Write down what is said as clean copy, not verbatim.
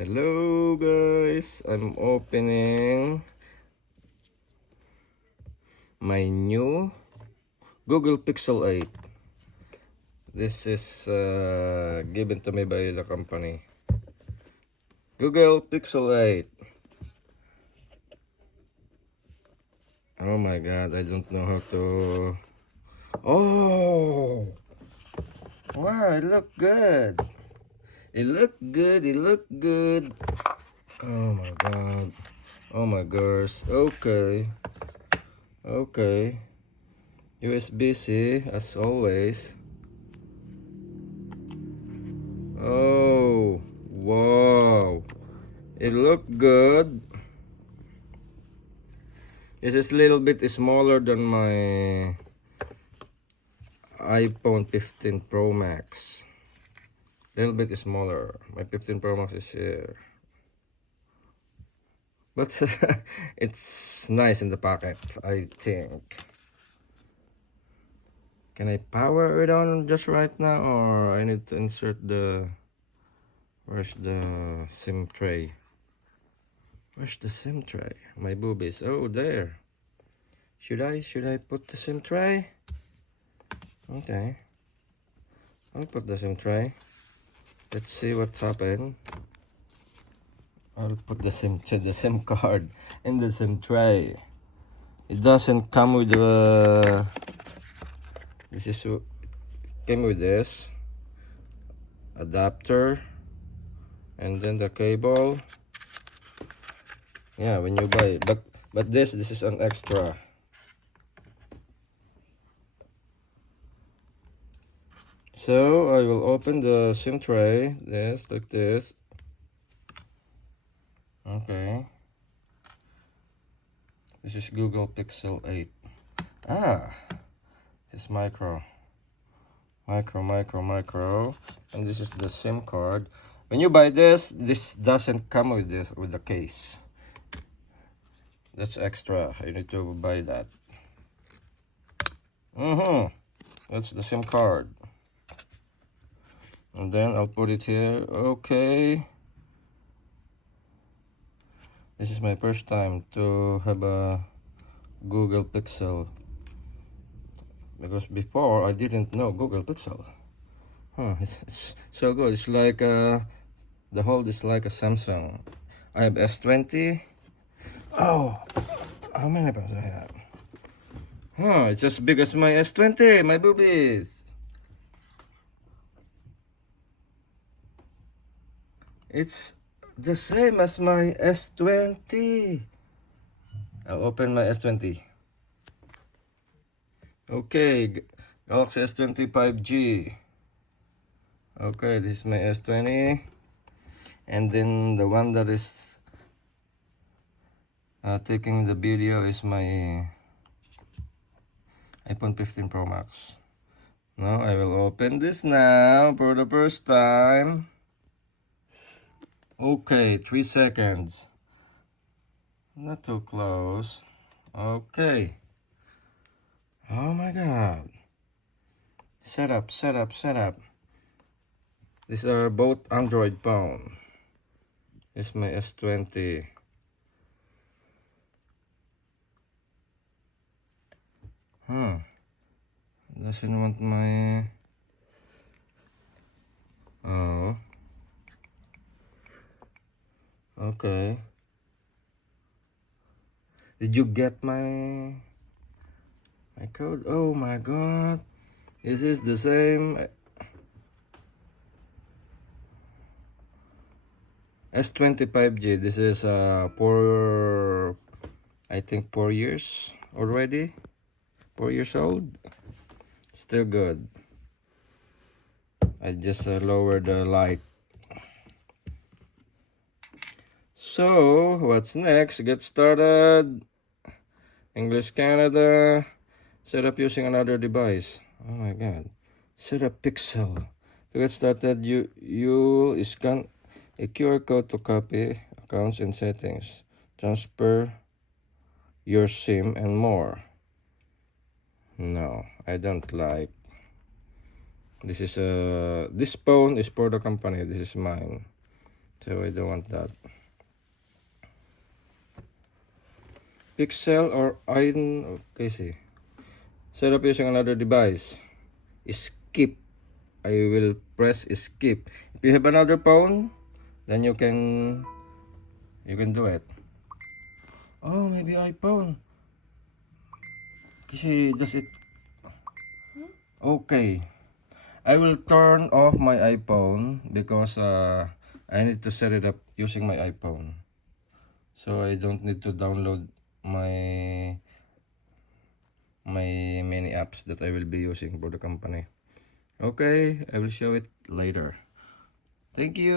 Hello guys, I'm opening my new Google Pixel 8. This is given to me by the company. Google Pixel 8. Oh my god, I don't know how to... Oh! Wow, it looked good. It looked good, it looked good. Oh my god. Oh my gosh. Okay. Okay. USB-C as always. Oh, wow. It looked good. This is a little bit smaller than my iPhone 15 Pro Max. A little bit smaller. My 15 Pro Max is here. But it's nice in the pocket, I think. Can I power it on just right now, or I need to insert the... Where's the SIM tray? Where's the SIM tray? My boobies. Oh, there. Should I put the SIM tray? Okay. I'll put the SIM tray. Let's see what happened. I'll put the SIM card in the SIM tray. It doesn't come with the... This is... It came with this adapter and then the cable. Yeah, when you buy it. But this is an extra. So I will open the SIM tray. This, like this. Okay. This is Google Pixel 8. Ah, this is micro. And this is the SIM card. When you buy this doesn't come with with the case. That's extra. You need to buy that. That's the SIM card. And then I'll put it here. Okay. This is my first time to have a Google Pixel. Because before I didn't know Google Pixel. It's so good. It's like the hold is like a Samsung. I have S20. Oh, how many pounds I have? It's as big as my S20, my boobies. It's the same as my S20. I'll open my S20. Okay, Galaxy S20 5G. Okay, this is my S20. And then the one that is taking the video is my iPhone 15 Pro Max. Now I will open this now for the first time. Okay, 3 seconds. Not too close. Okay. Oh my god. Set up. These are both Android phone. This is my S20. Doesn't want my... Oh. Okay. Did you get my code? Oh my god. This is the same S20 5G. This is I think 4 years already. 4 years old. Still good. I just lowered the light. So what's next? Get started. English Canada. Set up using another device. Oh my god. Set up Pixel. To get started, you scan a QR code to copy accounts and settings, transfer your SIM and more. No, I don't like. This is this phone is for the company. This is mine. So I don't want that. Pixel or iron. Okay, see. Set up using another device. Skip. I will press skip. If you have another phone, then you can do it. Oh, maybe iPhone. Kasi does it. Okay. I will turn off my iPhone because I need to set it up using my iPhone. So I don't need to download my many apps that I will be using for the company. Okay, I will show it later. Thank you.